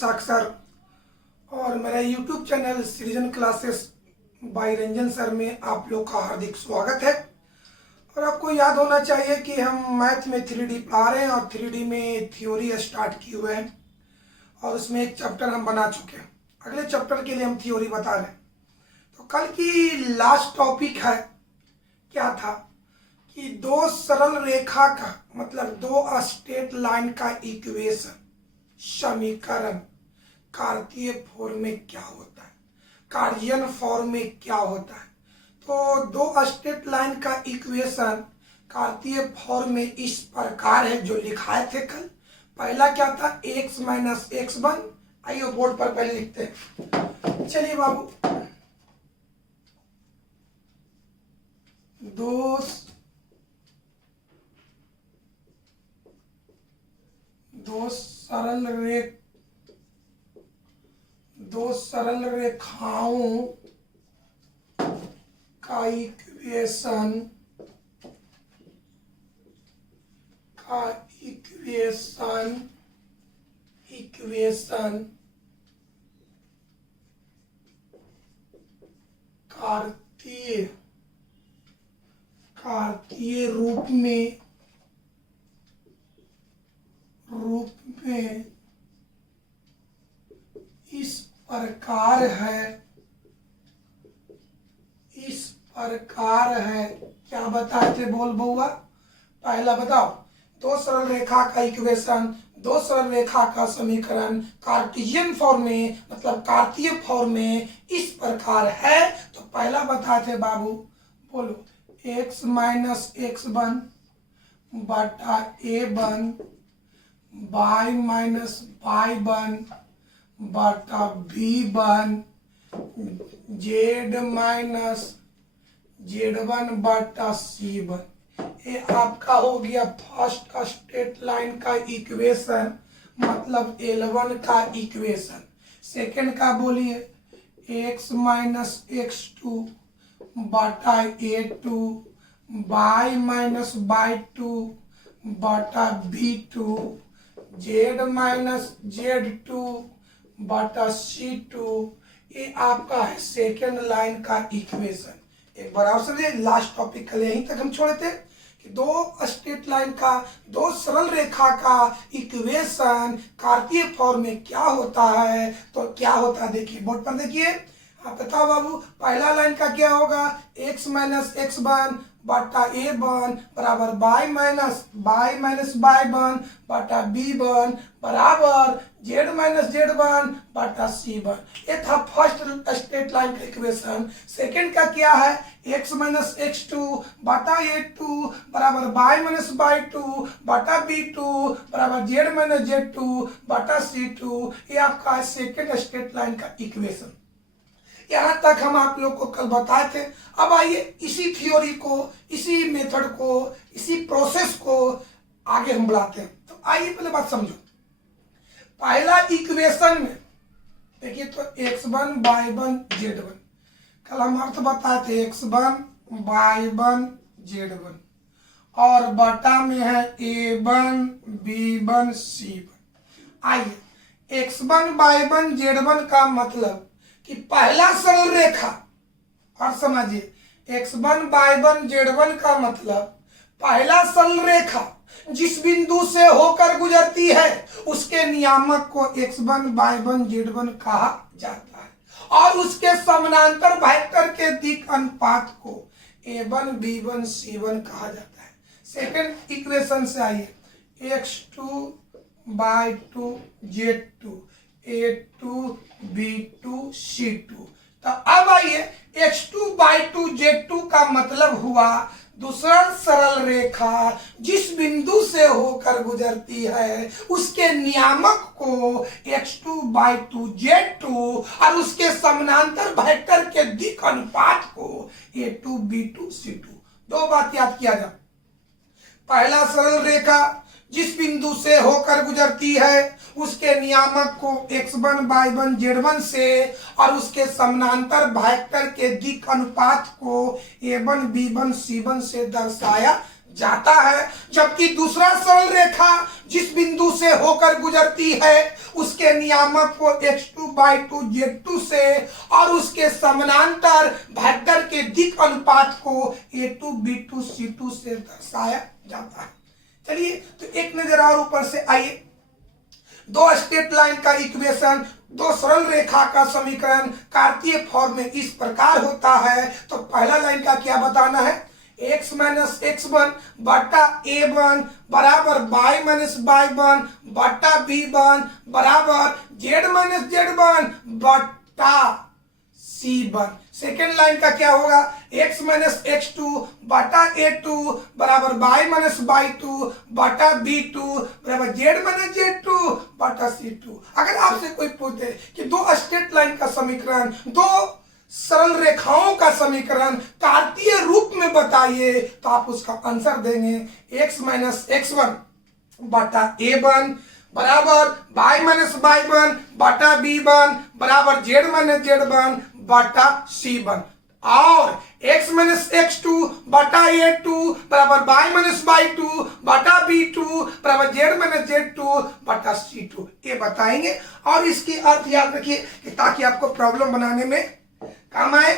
साक्षर और मेरा यूट्यूब चैनल सृजन क्लासेस बाय रंजन सर में आप लोग का हार्दिक स्वागत है। और आपको याद होना चाहिए कि हम मैथ में 3D पढ़ा रहे हैं और 3D में थ्योरी स्टार्ट किए हुए हैं और उसमें एक चैप्टर हम बना चुके हैं। अगले चैप्टर के लिए हम थ्योरी बता रहे हैं। तो कल की लास्ट टॉपिक है क्या था कि दो सरल रेखा का मतलब दो स्ट्रेट लाइन का इक्वेशन समीकरण कार्तीय फॉर्म में क्या होता है, कार्डियन फॉर्म में क्या होता है। तो दो स्ट्रेट लाइन का इक्वेशन कार्तीय फॉर्म में इस प्रकार है जो लिखाए थे कल। पहला क्या था, x माइनस एक्स वन। आइए बोर्ड पर पहले लिखते हैं। चलिए बाबू, दो सरल रेखाओं का इक्वेशन कार्तीय रूप में इस प्रकार है। क्या बताए थे बोल बउआ? पहला बताओ, दो सरल रेखा का इक्वेशन, दो सरल रेखा का समीकरण कार्टेशियन फॉर्म में मतलब कार्तीय फॉर्म में इस प्रकार है। तो पहला बताए थे बाबू, बोलो, x माइनस एक्स वन बटा A one, y minus Y one बटा B one, Z minus Z one बटा सी वन। ये आपका हो गया फर्स्ट स्ट्रेट लाइन का इक्वेशन मतलब L1 का इक्वेशन। सेकंड का बोलिए, x माइनस एक्स टू बटा A two, Y minus Y two बटा B two, Z minus Z two बटा सी टू। ये आपका है सेकेंड लाइन का इक्वेशन। एक बार आप समझे, लास्ट टॉपिक के लिए यहीं तक हम छोड़े थे कि दो स्ट्रेट लाइन का, दो सरल रेखा का इक्वेशन कार्तीय फॉर्म में क्या होता है। तो क्या होता है देखिए, बोर्ड पर देखिए। आप बताओ बाबू, पहला लाइन का क्या होगा, x माइनस एक्स वन बटा ए वन बराबर y माइनस वाई वन बटा बी वन बराबर जेड माइनस जेड वन बटा सी वन। ये था फर्स्ट स्ट्रेट लाइन का इक्वेशन। सेकंड का क्या है, x माइनस एक्स टू बटा ए टू बराबर y माइनस वाई टू बटा बी टू बराबर जेड माइनस जेड टू बटा सी टू। ये आपका है सेकेंड स्ट्रेट लाइन का इक्वेशन। यहां तक हम आप लोग को कल बताए थे। अब आइए इसी थ्योरी को, इसी मेथड को, इसी प्रोसेस को आगे हम बढ़ाते हैं। तो आइए पहले बात समझो। पहला इक्वेशन में देखिए तो x1 y1 z1, कल हम अर्थ बताए थे x1 y1 z1 और बटा में है a1 b1 c1। आइए x1 y1 z1 का मतलब कि पहला सरल रेखा, और समझिए x1 y1 z1 का मतलब पहला सरल रेखा जिस बिंदु से होकर गुजरती है उसके नियामक को x1 y1 z1 कहा जाता है और उसके समानांतर वेक्टर के दिक् अनुपात को a1 b1 c1 कहा जाता है। सेकंड इक्वेशन से आइए, x2 y2 z2 a2 b2 c2। तो अब आइए x2 y2 z2 का मतलब हुआ दूसरा सरल रेखा जिस बिंदु से होकर गुजरती है उसके नियामक को x2 y2 z2 और उसके समानांतर वेक्टर के दिक् अनुपात को a2 b2 c2। दो बात याद किया जाए, पहला सरल रेखा जिस बिंदु से होकर गुजरती है उसके नियामक को x1 y1 z1 से और उसके समानांतर वेक्टर के दिक् अनुपात को a1 b1 c1 से दर्शाया जाता है। जबकि दूसरा सरल रेखा जिस बिंदु से होकर गुजरती है उसके नियामक को x2 y2 z2 से और उसके समानांतर वेक्टर के दिक् अनुपात को a2 b2 c2 से दर्शाया जाता है। चलिए तो एक नजर और ऊपर से आइए। दो स्ट्रेट लाइन का इक्वेशन, दो सरल रेखा का समीकरण कार्तीय फॉर्म में इस प्रकार होता है। तो पहला लाइन का क्या बताना है, x माइनस x1 बटा a1 बराबर y माइनस y1 बटा b1 बराबर z माइनस z1 बटा c1। सेकेंड लाइन का क्या होगा, x माइनस x2 बटा a2 बराबर y माइनस y2 बटा b2 बराबर z माइनस z2 बटा c2। अगर आपसे कोई पूछे कि दो स्ट्रेट लाइन का समीकरण, दो सरल रेखाओं का समीकरण कार्तीय रूप में बताइए, तो आप उसका आंसर देंगे x माइनस x1 बटा a1 बराबर y माइनस y1 बटा b1 बराबर z माइनस z1 बटा c1 और x माइनस x2 बटा a2 बराबर y माइनस y2 बटा b2 बराबर z माइनस z2 बटा c2। ये बताएंगे और इसकी अर्थ याद रखिए कि ताकि आपको प्रॉब्लम बनाने में काम आए।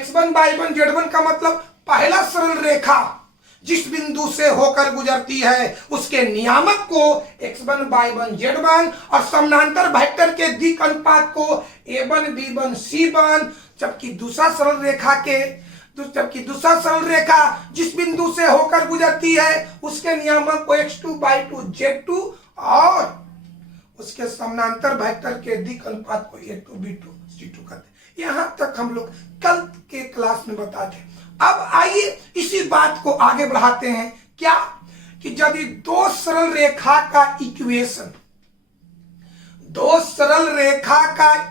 x1 y1 z1 का मतलब पहला सरल रेखा जिस बिंदु से होकर गुजरती है उसके नियामक को x1 y1 z1 और समानांतर वेक्टर के दिक् अनुपात को a1 b1 c1। जबकि दूसरा सरल रेखा जिस बिंदु से होकर गुजरती है उसके नियामक को x2 y2 z2 और उसके समानांतर वेक्टर के दिक् अनुपात को a2 b2 c2 कहते हैं। यहां तक हम लोग कल के क्लास में बताते हैं। अब आइए इसी बात को आगे बढ़ाते हैं। क्या कि यदि दो सरल रेखा का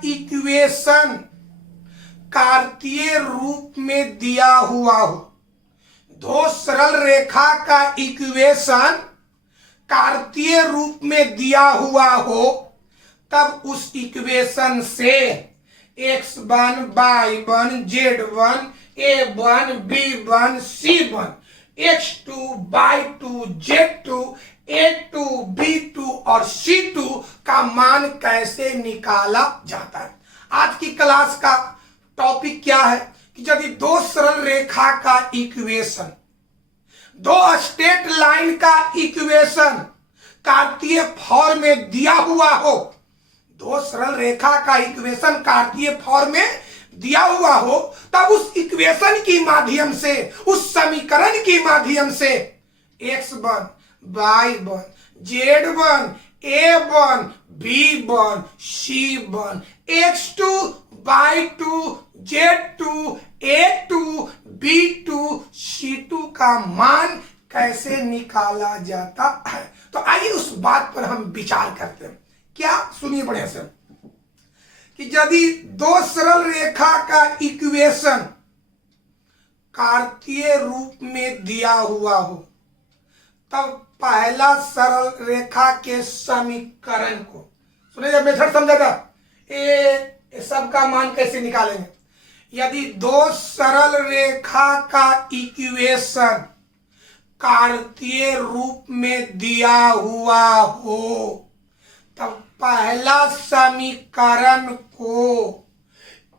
इक्वेशन कार्तीय रूप में दिया हुआ हो, दो सरल रेखा का इक्वेशन कार्तीय रूप में दिया हुआ हो, तब उस इक्वेशन से x1 y1 z1 a1 b1 c1 x2 y2 z2 a2 b2 और c2 का मान कैसे निकाला जाता है। आज की क्लास का टॉपिक क्या है कि यदि दो सरल रेखा का इक्वेशन, दो स्ट्रेट लाइन का इक्वेशन कार्तीय फॉर्म में दिया हुआ हो, दो सरल रेखा का इक्वेशन कार्तीय फॉर्म में दिया हुआ हो, तब उस इक्वेशन की माध्यम से, उस समीकरण की माध्यम से x1 y1 z1 a1 b1 c1 x2 y2 z2 a2 b2 c2 का मान कैसे निकाला जाता है। तो आइए उस बात पर हम विचार करते हैं। क्या, सुनिए बढ़िया से कि यदि दो सरल रेखा का इक्वेशन कार्तीय रूप में दिया हुआ हो, तब पहला सरल रेखा के समीकरण को, सुनिए मेथड समझा था, ये सबका मान कैसे निकालेंगे। यदि दो सरल रेखा का इक्वेशन कार्तीय रूप में दिया हुआ हो, तब पहला समीकरण को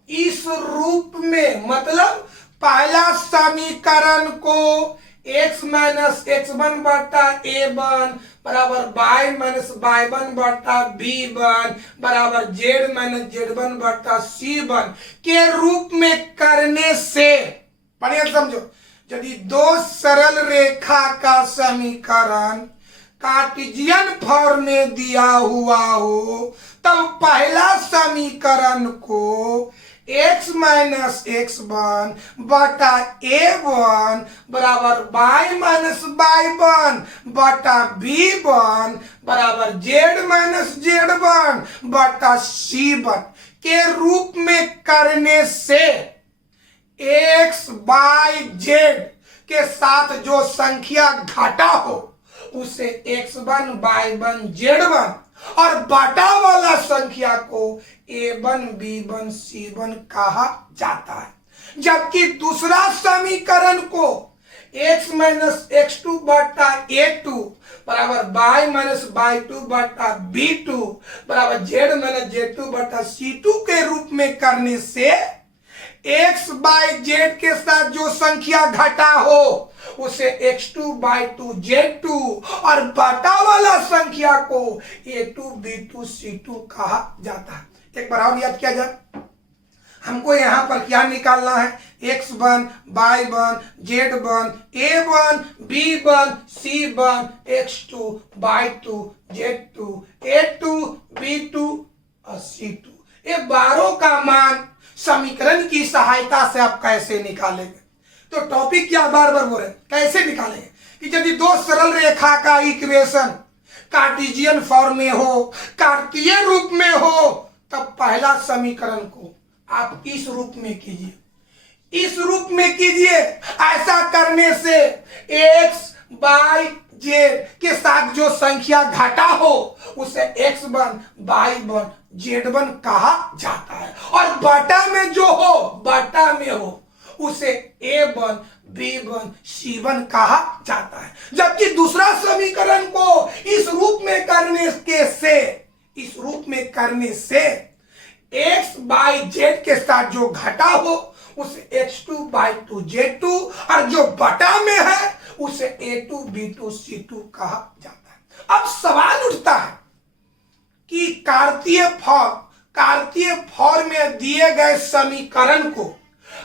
इस रूप में, मतलब पहला समीकरण को x माइनस x1 बटा a1 बराबर y माइनस y1 बटा b1 बराबर z माइनस z1 बटा c1 के रूप में करने से, बढ़िया समझो, यदि दो सरल रेखा का समीकरण कार्टेशियन फॉर्म में दिया हुआ हो, तब पहला समीकरण को x माइनस x1 बटा a1 बराबर y माइनस y1 बटा b1 बराबर z माइनस z1 बटा c1 के रूप में करने से x y z के साथ जो संख्या घटा हो उसे x1 y1 z1 और बटा वाला संख्या को a1 b1 c1 कहा जाता है। जबकि दूसरा समीकरण को x माइनस x2 बटा a2 बराबर y माइनस y2 बटा b2 बराबर z माइनस z2 बटा c2 के रूप में करने से x बाय z के साथ जो संख्या घटा हो उसे x2 बाय 2 z2 और बटा वाला संख्या को a2 b2 c2 कहा जाता है। एक बार और याद किया जाए, हमको यहां पर क्या निकालना है, x1 y1 z1 a1 b1 c1 x2 y2 z2 a2 b2 और c2। ये 12 का मान समीकरण की सहायता से आप कैसे निकालेंगे? तो टॉपिक क्या बार बार बोल रहे हैं, कैसे निकालेंगे कि यदि दो सरल रेखा का इक्वेशन कार्टेशियन फॉर्म में हो, कार्तीय रूप में हो, तब पहला समीकरण को आप इस रूप में कीजिए, इस रूप में कीजिए। ऐसा करने से x बाय z के साथ जो संख्या घटा हो उसे x1 y1 z1 कहा जाता है और बटा में जो हो, बटा में हो, उसे a1 b1 c1 कहा जाता है। जबकि दूसरा समीकरण को इस रूप में करने से x बाय z के साथ जो घटा हो उसे x2 बाय 2 z2 और जो बटा में है उसे a2 b2 c2 कहा जाता है। अब सवाल उठता है कि कार्तीय फॉर्म में दिए गए समीकरण को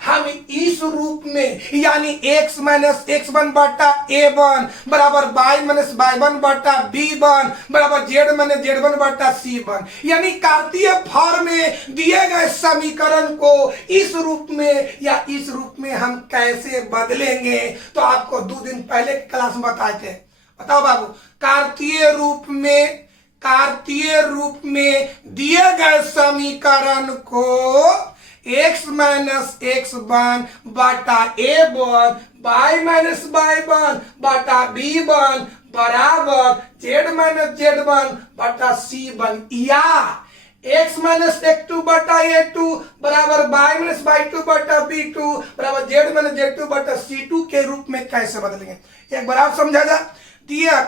हम इस रूप में यानी x माइनस x1 बटा a1 बराबर y माइनस y1 बटा b1 बराबर z माइनस z1 बटा c1 यानी कार्तीय फॉर्म में दिए गए समीकरण को इस रूप में या इस रूप में हम कैसे बदलेंगे? तो आपको 2 दिन पहले क्लास में बताए थे। बताओ बाबू, कार्तीय रूप में दिए गए समीकरण को x माइनस x1 बटा a1 y माइनस y1 बटा b1 बराबर z माइनस z1 बटा c1 या x माइनस x2 बटा a2 बराबर y माइनस y2 बटा b2 बराबर z माइनस z2 बटा c2 के रूप में कैसे बदलेंगे? एक बार आप समझा जा,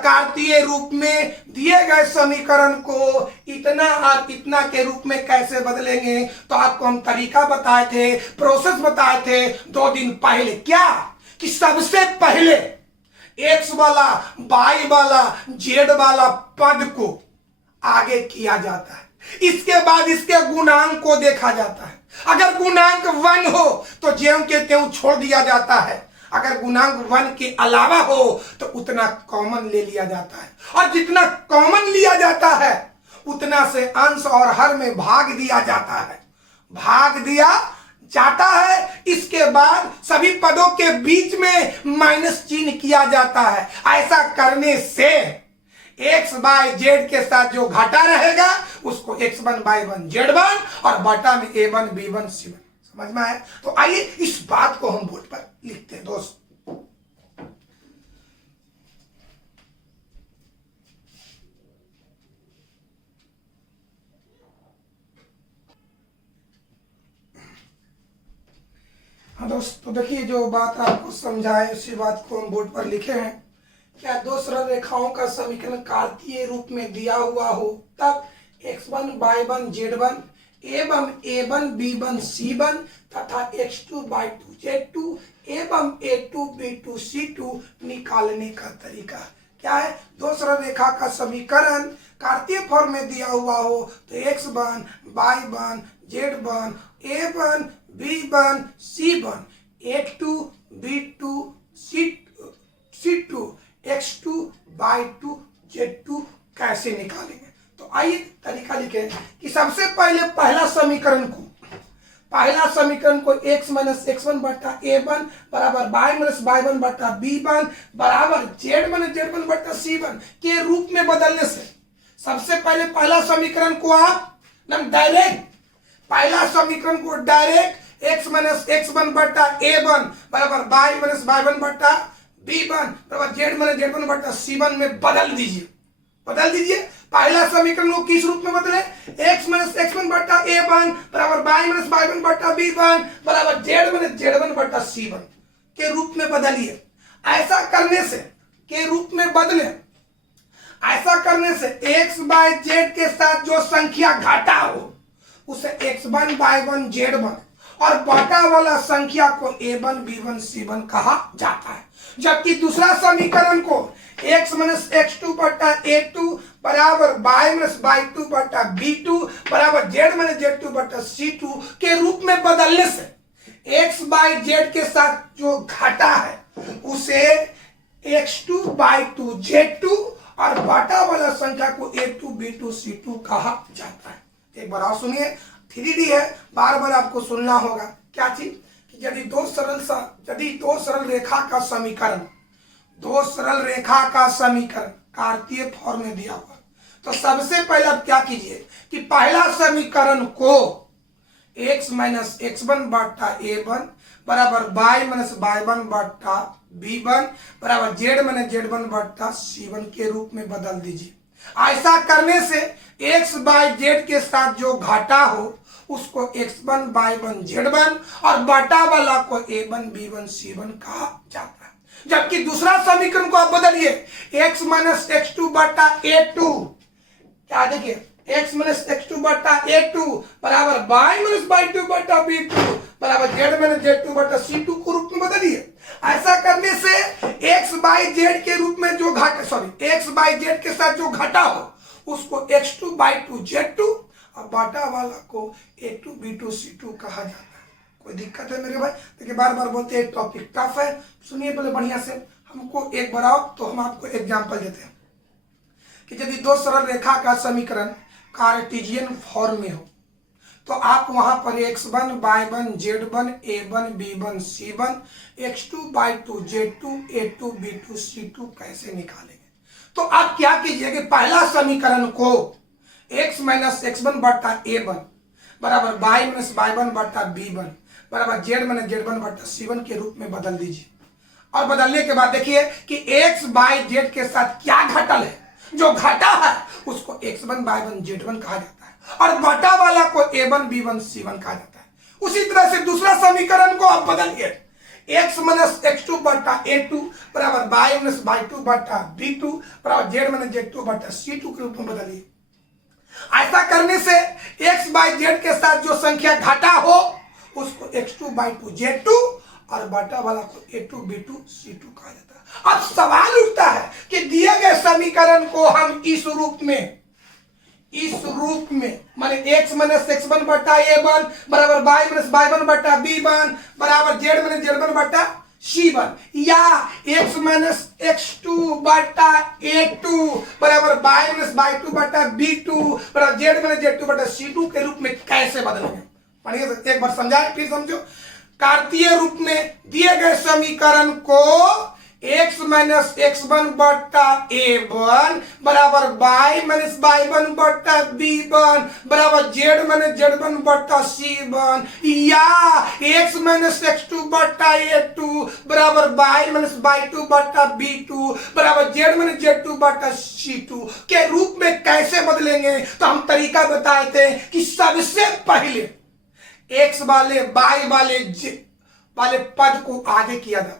कार्तीय रूप में दिए गए समीकरण को इतना और इतना के रूप में कैसे बदलेंगे? तो आपको हम तरीका बताए थे, प्रोसेस बताए थे 2 दिन पहले। क्या कि सबसे पहले x वाला y वाला z वाला पद को आगे किया जाता है, इसके बाद इसके गुणांक को देखा जाता है। अगर गुणांक 1 हो तो ज्यों के त्यों छोड़ दिया जाता है, अगर गुणांक 1 के अलावा हो तो उतना कॉमन ले लिया जाता है और जितना कॉमन लिया जाता है उतना से अंश और हर में भाग दिया जाता है। इसके बाद सभी पदों के बीच में माइनस चिन्ह किया जाता है। ऐसा करने से x बाय z के साथ जो घटा रहेगा उसको x1 y1 z1 और बटा में a1 b1 c1। समझ में आया? तो आइए इस बात को हम बोर्ड पर लिखते हैं दोस्त। हाँ दोस्त, तो देखिए जो बात आपको समझाए उसी बात को हम बोर्ड पर लिखे हैं। क्या दो सरल रेखाओं का समीकरण कार्तीय रूप में दिया हुआ हो तब x1 y1 z1 एवं a1 b1 c1 तथा x2 y2 z2 एवं a2 b2 c2 निकालने का तरीका क्या है? दो सरल रेखा का समीकरण कार्तीय फॉर्म में दिया हुआ हो तो x1 y1 z1 a1 b1 c1 a2 b2 c2 x2 y2 z2 कैसे निकालेंगे? तो आइए तरीका लिखें कि सबसे पहले पहला समीकरण को x माइनस x1 बटा a1 बराबर y माइनस y1 बटा b1 बराबर z माइनस z1 बटा c1 के रूप में बदलने से सबसे पहले पहला समीकरण को आप डायरेक्ट x माइनस x1 बटा a1 बराबर y माइनस y1 बटा b1 बराबर जेड माइनस जेड वन बटा c1 में बदल दीजिए। बदल दीजिए। पहला समीकरण को किस रूप में बदले? x माइनस x1 बटा a1 बराबर y माइनस y1 बटा b1 बराबर जेड माइनस z1 बटा c1 के रूप में बदलिए। ऐसा करने से के रूप में बदले, ऐसा करने से x बाय जेड के साथ जो संख्या घटा हो उसे x1 y1 z1 और बटा वाला संख्या को a1 b1 c1 कहा जाता है। जबकि दूसरा समीकरण को x माइनस x2 बटा a2 बराबर y माइनस y2 बटा b2 बराबर z माइनस z2 बटा c2 के रूप में बदलने से x बाय जेड के साथ जो घटा है उसे x2 बाय 2 z2 और बटा वाला संख्या को a2 b2 c2 कहा जाता है। एक बार और सुनिए, 3D है, बार बार आपको सुनना होगा। क्या चीज? कि यदि दो सरल रेखा का समीकरण कार्तीय फॉर्म में दिया हुआ, तो सबसे पहले आप क्या कीजिए कि पहला समीकरण को x माइनस x1 बटा a1 बराबर y माइनस y1 बटा b1 बराबर z माइनस z1 बटा c1 के रूप में बदल दीजिए। ऐसा करने से x बाय जेड के साथ जो घटा हो उसको x1 y1 z1 और बटा वाला को a1 b1 c1 कहा जाता है। जबकि दूसरा समीकरण को आप बदलिए, x माइनस x2 बटा a2, क्या देखिए, x माइनस x2 बटा a2 बराबर y माइनस y2 बटा b2 बराबर z माइनस z2 बटा c2 को रूप में बदलिए। ऐसा करने से x बाय जेड के रूप में जो x बाय जेड के साथ जो घटा हो उसको x2 बाय 2 z2 और बाटा वाला को a2 b2 c2 कहा जाता है। कोई दिक्कत है मेरे भाई? देखिए बार बार बोलते हैं टॉपिक टफ है, सुनिए पहले बढ़िया से। हमको एक बार आओ तो हम आपको एग्जांपल देते हैं कि यदि दो सरल रेखा का समीकरण कार्टेशियन फॉर्म में हो तो आप वहां पर x1 y1 z1 a1 b1 c1 x2 bye 2 z2 a2 b2 c2 कैसे निकालेंगे? तो आप क्या कीजिए कि पहला समीकरण को x माइनस x1 बटा a1 बराबर y माइनस y1 बटा b1 बराबर z माइनस z1 बटा c1 के रूप में बदल दीजिए। और बदलने के बाद देखिए कि x बाय जेड के साथ क्या घटल है, जो घटा है उसको x1 y1 z1 कहा जाता है और बटा वाला को a1 b1 c1 कहा जाता है। उसी तरह से दूसरा समीकरण को आप बदलिए, x माइनस x2 बटा a2 बराबर y माइनस y2 बटा b2 बराबर z माइनस z2 बटा c2 के रूप में बदलिए। ऐसा करने से x बाय जेड के साथ जो संख्या घटा हो उसको x2 बाय 2 z2 और बटा वाला को a2 b2 c2 कहा जाता है। अब सवाल उठता है कि दिए गए समीकरण को हम इस रूप में माने x माइनस x1 बटा a1 बराबर y माइनस y1 बटा b1 बराबर z माइनस z1 बटा c1 या x माइनस x2 बटा a2 बराबर y माइनस y2 बटा b2 बराबर z माइनस z2 बटा c2 के रूप में कैसे बदलेंगे? पढ़िए, एक बार समझाए फिर समझो। कार्तीय रूप में दिए गए समीकरण को x माइनस x1 बटा a1 बराबर y माइनस y1 बटा b1 बराबर z माइनस z1 बटा c1 या x माइनस x2 बटा a2 बराबर y माइनस y2 बटा b2 बराबर z माइनस z2 बटा c2 के रूप में कैसे बदलेंगे? तो हम तरीका बताए थे कि सबसे पहले x वाले y वाले पद को आगे किया जाता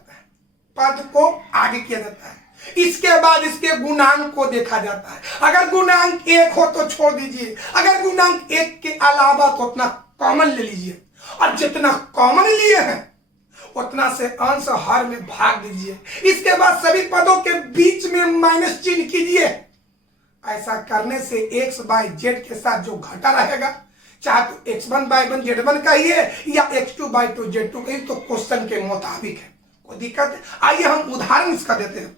है, इसके बाद इसके गुणांक को देखा जाता है। अगर गुणांक 1 हो तो छोड़ दीजिए, अगर गुणांक 1 के अलावा तो उतना कॉमन ले लीजिए और जितना कॉमन लिए हैं उतना से अंश हर में भाग दीजिए। इसके बाद सभी पदों के बीच में माइनस चिन्ह कीजिए। ऐसा करने से x बाय जेड के साथ जो घटा रहेगा, चाहे तो x1 बाय 1 z1 कहिए या x2 बाय 2 z2 कहिए, तो क्वेश्चन के मुताबिक है। कोई दिक्कत है? आइए हम उदाहरण इसका देते हैं।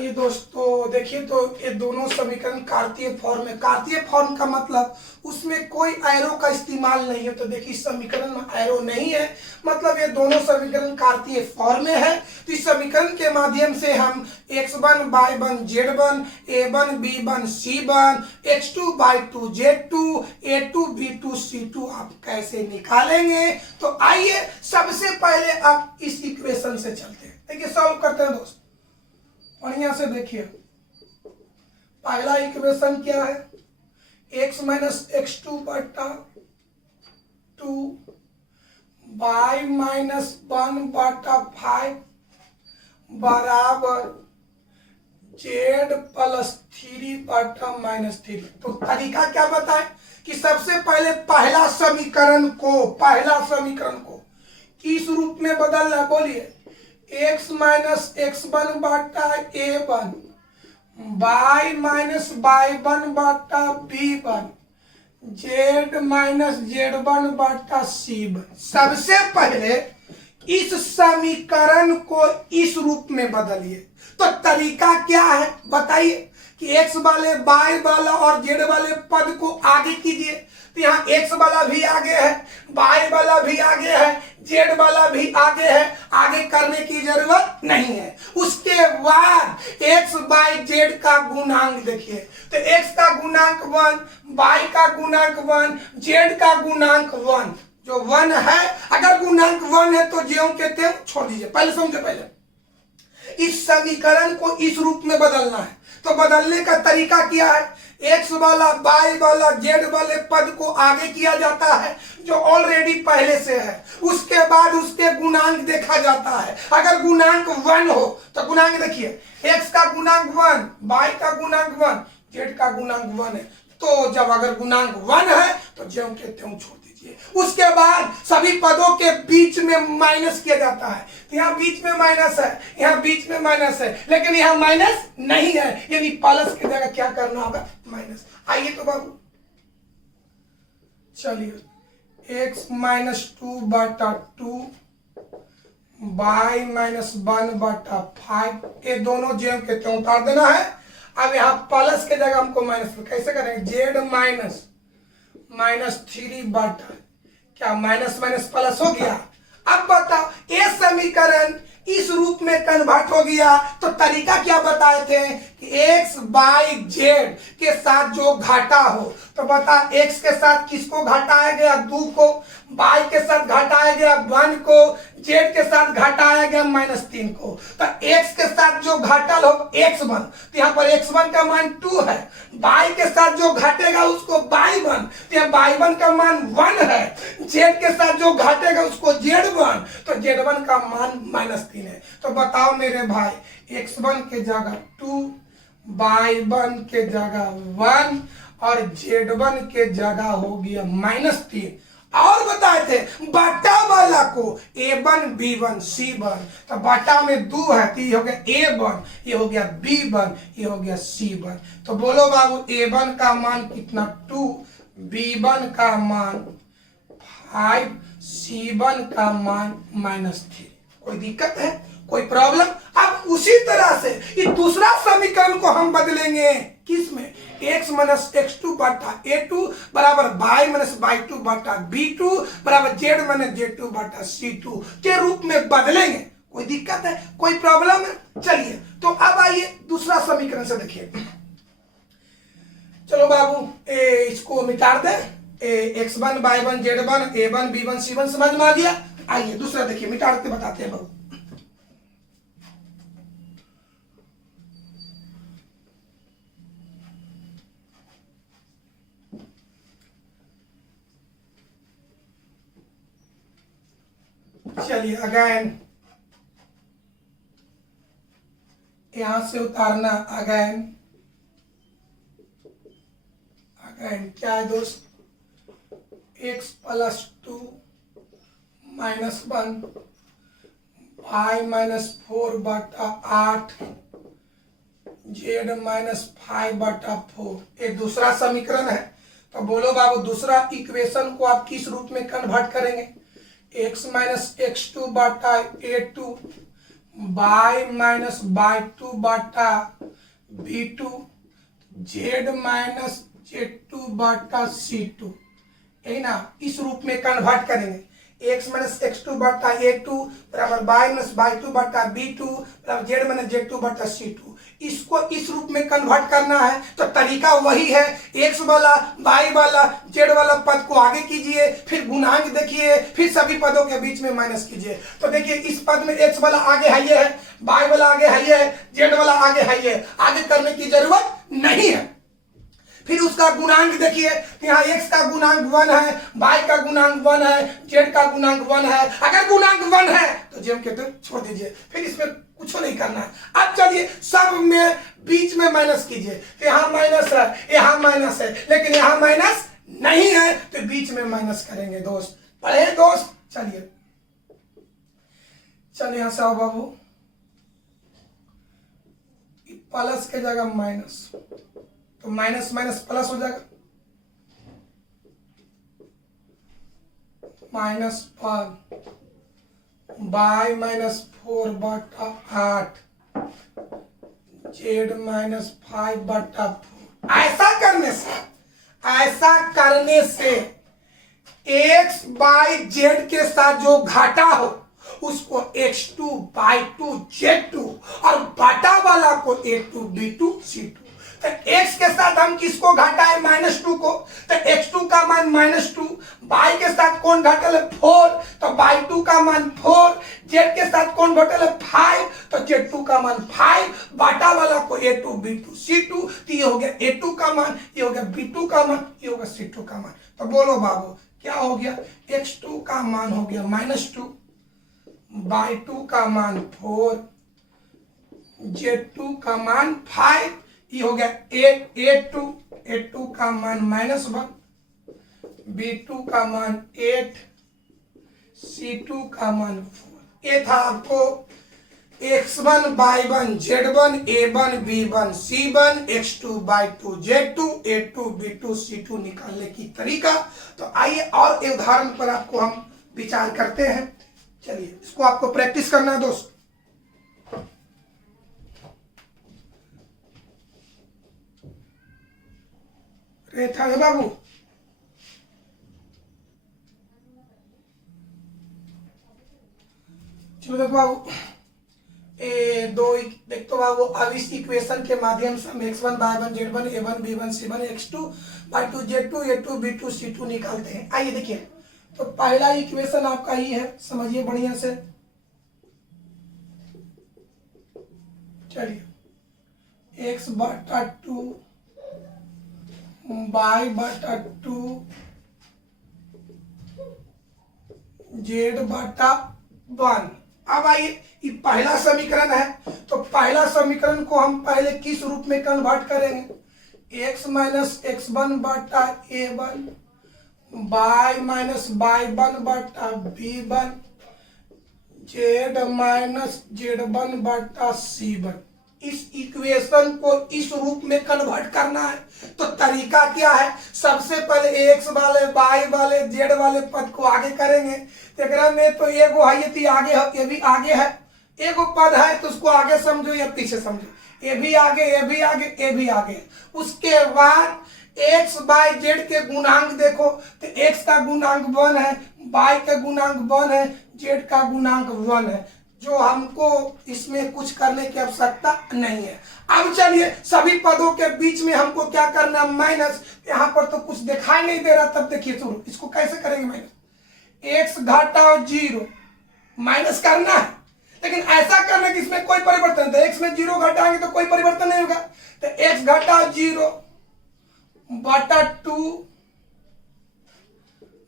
आइए दोस्तों देखिए, तो ये दोनों समीकरण कार्तीय फॉर्म में, कार्तीय फॉर्म का मतलब उसमें कोई एरो का इस्तेमाल नहीं है। तो देखिए इस समीकरण में एरो नहीं है, मतलब ये दोनों समीकरण कार्तीय फॉर्म में है। तो इस समीकरण के माध्यम से हम x1 y1 z1 a1 b1 c1 x2 y2 z2 a2 b2 c2 आप कैसे निकालेंगे। तो आइए सबसे पहले आप इस इक्वेशन से चलते हैं। देखिए सॉल्व करते हैं दोस्त, बढ़िया से देखिए। पहला इक्वेशन क्या है, x माइनस x2 बटा 2 y माइनस 1 बटा 5 बराबर z प्लस 3 बटा माइनस 3। तो तरीका क्या बताए कि सबसे पहले पहला समीकरण को किस रूप में बदलना, बोलिए। x माइनस x1 बटा a1 y माइनस y1 बटा b1 z माइनस z1 बटा c1। सबसे पहले इस समीकरण को इस रूप में बदलिए। तो तरीका क्या है बताइए कि x वाले y वाला और z वाले पद को आगे कीजिए। तो यहाँ x वाला भी आगे है, y वाला भी आगे है, z वाला भी आगे है, आगे करने की जरूरत नहीं है। उसके बाद x बाई z का गुणांक देखिए। तो x का गुणांक 1, y का गुणांक 1, z का गुणांक 1, जो 1 है। अगर गुणांक 1 है तो ज्यों के त्यों छोड़ दीजिए। पहले समझे, पहले इस समीकरण को इस रूप में बदलना है। तो बदलने का तरीका क्या है, x वाला y वाला z वाले पद को आगे किया जाता है जो ऑलरेडी पहले से है। उसके बाद उसके गुणांक देखा जाता है। अगर गुणांक 1 हो तो गुणांक देखिए, x का गुणांक 1, y का गुणांक 1, z का गुणांक 1 है। तो जब अगर गुणांक 1 है तो ज्यों के त्यों छोड़ दीजिए। उसके बाद सभी पदों के बीच में माइनस किया जाता है। तो यहाँ बीच में माइनस है, यहाँ बीच में माइनस है, लेकिन यहाँ माइनस नहीं है, यानी प्लस की जगह क्या करना होगा, माइनस। आइए तो बाबू चलिए, x माइनस 2 बटा 2 y माइनस 1 बटा 5, ये दोनों ज्यों के त्यों उतार देना है। अब यहाँ प्लस के जगह हमको माइनस, कैसे करेंगे, z माइनस माइनस 3 बटा, क्या माइनस माइनस प्लस हो गया। अब बताओ ये समीकरण इस रूप में कन्वर्ट हो गया। तो तरीका क्या बताए थे कि x बाई z के साथ जो घाटा हो, तो बता x के साथ किसको घटाया गया, 2 को, y के साथ घटाया गया 1 को, z के साथ घटाया गया -3 को। तो x के साथ जो घाटल हो x1, तो यहाँ पर x1 का मान 2 है। y के साथ जो घटेगा उसको y1, तो यहाँ y1 का मान 1 है। z के साथ जो घटेगा उसको z1, तो z1 का मान -3 है। तो बताओ मेरे भाई, x1 के जगह 2, y1 के जगह 1 और z1 के जगह हो गया -3। और बताए थे बटा वाला को a1 b1 c1, तो बटा में 2 है, तो ये हो गया a1, ये हो गया b1, ये हो गया c1। तो बोलो बाबू, a1 का मान कितना 2, b1 का मान 5, c1 का मान -3। कोई दिक्कत है, कोई प्रॉब्लम। अब उसी तरह से ये दूसरा समीकरण को हम बदलेंगे, किसमें, x माइनस x2 बटा a2 बराबर y माइनस y2 बटा b2 बराबर z माइनस z2 बटा c2 के रूप में बदलेंगे। कोई दिक्कत है, कोई प्रॉब्लम है। चलिए तो अब आइए दूसरा समीकरण से देखिए। चलो बाबू इसको मिटा दे, x1 y1 z1 a1 b1 c1 समझ में आ गया। आइए दूसरा देखिए, मिटा के बताते हैं बाबू। चलिए अगेन यहां से उतारना, अगेन क्या है दोस्त, x plus 2 minus 1 y minus 4 बटा 8 z माइनस 5 बटा 4, ये दूसरा समीकरण है। तो बोलो बाबू, दूसरा इक्वेशन को आप किस रूप में कन्वर्ट करेंगे, x माइनस x2 बटा a2 Y minus Y two बटा B two, Z minus Z two बटा सी टू, यही ना, इस रूप में कन्वर्ट करेंगे। एक्स माइनस एक्स टू बटा ए टू बराबर बाई माइनस बाई टू बटा बी टू बराबर जेड माइनस जेड टू बटा सी टू। इसको इस रूप में कन्वर्ट करना है तो तरीका वही है, एक्स वाला बाई वाला जेड वाला पद को आगे कीजिए, फिर गुणांक देखिए, फिर सभी पदों के बीच में माइनस कीजिए। तो देखिए इस पद में एक्स वाला आगे है, बाई वाला आगे है, जेड वाला आगे है, आगे करने की जरूरत नहीं है। फिर उसका गुणांक देखिए, यहाँ x का गुणांक 1 है, y का गुणांक 1 है, z का गुणांक 1 है। अगर गुणांक 1 है तो जेम कहते हैं छोड़ दीजिए, फिर इसमें कुछ नहीं करना है। अब चलिए सब में बीच में माइनस कीजिए, यहाँ माइनस है, यहाँ माइनस है, लेकिन यहाँ माइनस नहीं है तो बीच में माइनस करेंगे दोस्त। पढ़े दोस्त? चलिए यहां से आओ बाबू, प्लस के जगह माइनस, तो माइनस माइनस प्लस हो जाएगा, माइनस 5 बाई माइनस 4 बटा 8 जेड माइनस 5 बटा 4। ऐसा करने से एक्स बाई जेड के साथ जो घाटा हो उसको x2 बाई 2 z2 और बटा वाला को a2 b2 c2। तो x के साथ हम किसको घाटा है? -2 को, तो x2 का मान -2, y के साथ कौन घटल है? 4, तो y2 का मान 4, z के साथ कौन घटल है? 5, तो z2 का मान 5, बाटा वाला को a2 b2 c2। तो ये हो गया a2 का मान, ये हो गया b2 का मान, ये हो गया c2 का मान। तो बोलो बाबू क्या हो गया? x2 का मान हो गया -2, y2 का मान 4, z2 का मान 5, ये हो गया a2 का मान -1, b2 का मान 8, c2 का मान 4। ये था आपको x1 y1 z1 a1 b1 c1 x2 y2 z2 a2 b2 c2 निकालने की तरीका। तो आइए और एक उदाहरण पर आपको हम विचार करते हैं। चलिए इसको आपको प्रैक्टिस करना है दोस्त। रेखा है बाबू, चलो देखो बाबू, देख तो बाबू, अब इस इक्वेशन के माध्यम से हम x1 y1 z1 a1 b1 c1 x2 y2 z2 a2 b2 c2 निकालते हैं। आइए देखिए, तो पहला इक्वेशन आपका ही है, समझिए बढ़िया से। चलिए x बटा 2 y बटा 2 z बटा 1। अब आइए, ये पहला समीकरण है, तो पहला समीकरण को हम पहले किस रूप में कन्वर्ट करेंगे? x माइनस x1 बटा a1 y माइनस y1 बटा b1 z माइनस z1 बटा c1। इस इक्वेशन को इस रूप में कन्वर्ट करना है तो तरीका क्या है? सबसे पहले x वाले y वाले z वाले पद को आगे करेंगे। एकरा में तो एगो है, ये आगे है, ये भी आगे है, एगो पद है तो उसको आगे समझो या पीछे समझो। ये भी आगे, ये भी आगे, ये भी आगे। उसके बाद x बाई जेड के गुणांक देखो, तो x का गुणांक 1 है, y का गुणांक 1 है, z का गुणांक 1 है, जो हमको इसमें कुछ करने की आवश्यकता नहीं है। अब चलिए सभी पदों के बीच में हमको क्या करना? माइनस। यहाँ पर तो कुछ दिखाई नहीं दे रहा, तब देखिए शुरू, इसको कैसे करेंगे? माइनस x घटाओ 0 माइनस करना है, लेकिन ऐसा करना कि इसमें कोई परिवर्तन, तो x में 0 घटाएंगे तो कोई परिवर्तन नहीं होगा। तो x घटाओ 0 बटा 2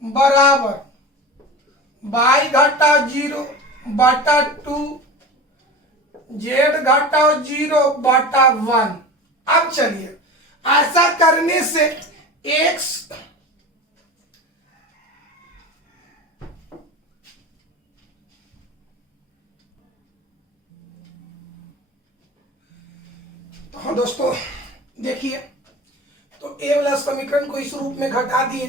बराबर y घटाओ 0 बटा 2 z घटाओ 0 बटा 1। अब चलिए ऐसा करने से x तो हाँ दोस्तों देखिए, तो ए वाला समीकरण को इस रूप में घटा दिए,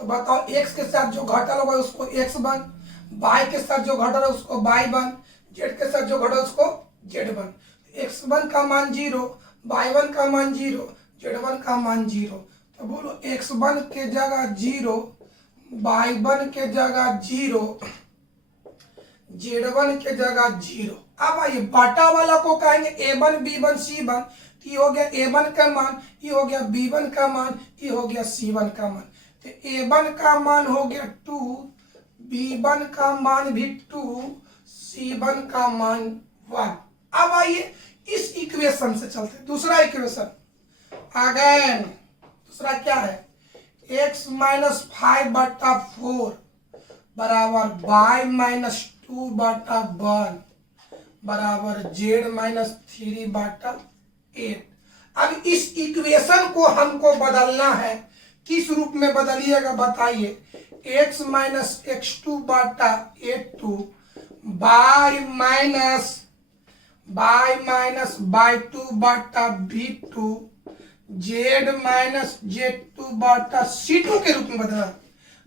तो बताओ x के साथ जो घटा होगा उसको x1, y के साथ जो घटा है उसको y1, जेड के साथ जो घटा उसको z1। x1 का मान 0, y1 का मान 0, z1 का मान 0। तो बोलो x1 के जगह 0, y1 के जगह 0, z1 के जगह 0। अब आइए बाटा वाला को कहेंगे a1 b1 c1। ये हो गया a1 का मान, ये हो गया b1 का मान, ये हो गया c1 का मान। तो a1 का मान हो गया 2, b1 का मान भी 2, c1 का मान 1। अब आइए इस इक्वेशन से चलते हैं दूसरा इक्वेशन। अगेन दूसरा क्या है, x माइनस 5/4 बराबर y माइनस 2/1 बराबर z माइनस 3/8। अब इस इक्वेशन को हमको बदलना है, किस रूप में बदलिएगा बताइए। x minus x2/8 y minus y2/b2 z minus z2/c2 के रूप में बदलना।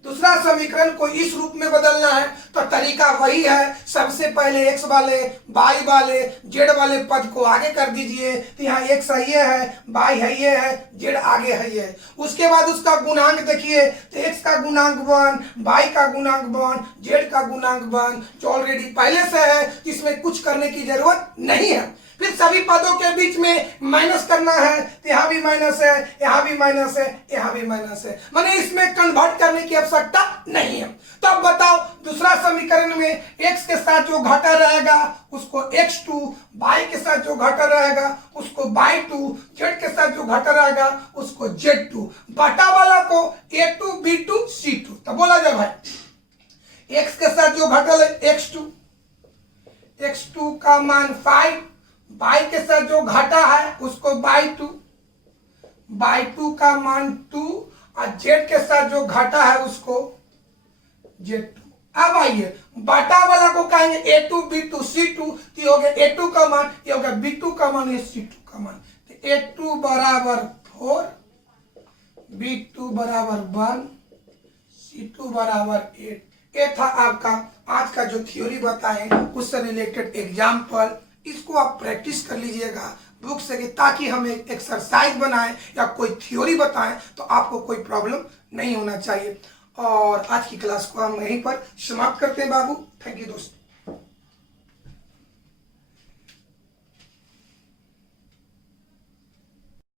दूसरा समीकरण को इस रूप में बदलना है तो तरीका वही है। सबसे पहले x वाले, y वाले, z वाले पद को आगे कर दीजिए। तो यहाँ x है ये है, y है ये है, z आगे है ये है। उसके बाद उसका गुणांक देखिए, तो x का गुणांक 1, y का गुणांक 1, z का गुणांक 1 जो ऑलरेडी पहले से है, जिसमें कुछ करने की जरूरत नहीं है। फिर सभी पदों के बीच में माइनस करना है, तो यहाँ भी माइनस है, यहाँ भी माइनस है, यहाँ भी माइनस है, माने इसमें कन्वर्ट करने की आवश्यकता नहीं है। तो अब बताओ दूसरा समीकरण में x के साथ जो घटा रहेगा उसको x2, y के साथ जो घटा रहेगा उसको y2, z के साथ जो घटा रहेगा उसको z2। बटा वाला को a2 b2 c2। तो बोला जाए भाई x के साथ जो घटल है x2 का मान 5, y के साथ जो घटा है उसको y2 का मान 2 और z के साथ जो घटा है उसको z2। अब आइए बटा वाला को कहेंगे a2 b2 c2। तो हो गया a2 का मान, ये हो गया b2 का मान, ये c2 का मान। तो a2 बराबर 4, b2 बराबर 1, c2 बराबर 8। ये था आपका आज का जो थ्योरी बताएं उससे रिलेटेड एग्जाम्पल। इसको आप प्रैक्टिस कर लीजिएगा बुक से, ताकि हम एक एक्सरसाइज बनाएं या कोई थ्योरी बताएं तो आपको कोई प्रॉब्लम नहीं होना चाहिए। और आज की क्लास को हम यहीं पर समाप्त करते हैं बाबू। थैंक यू दोस्तों।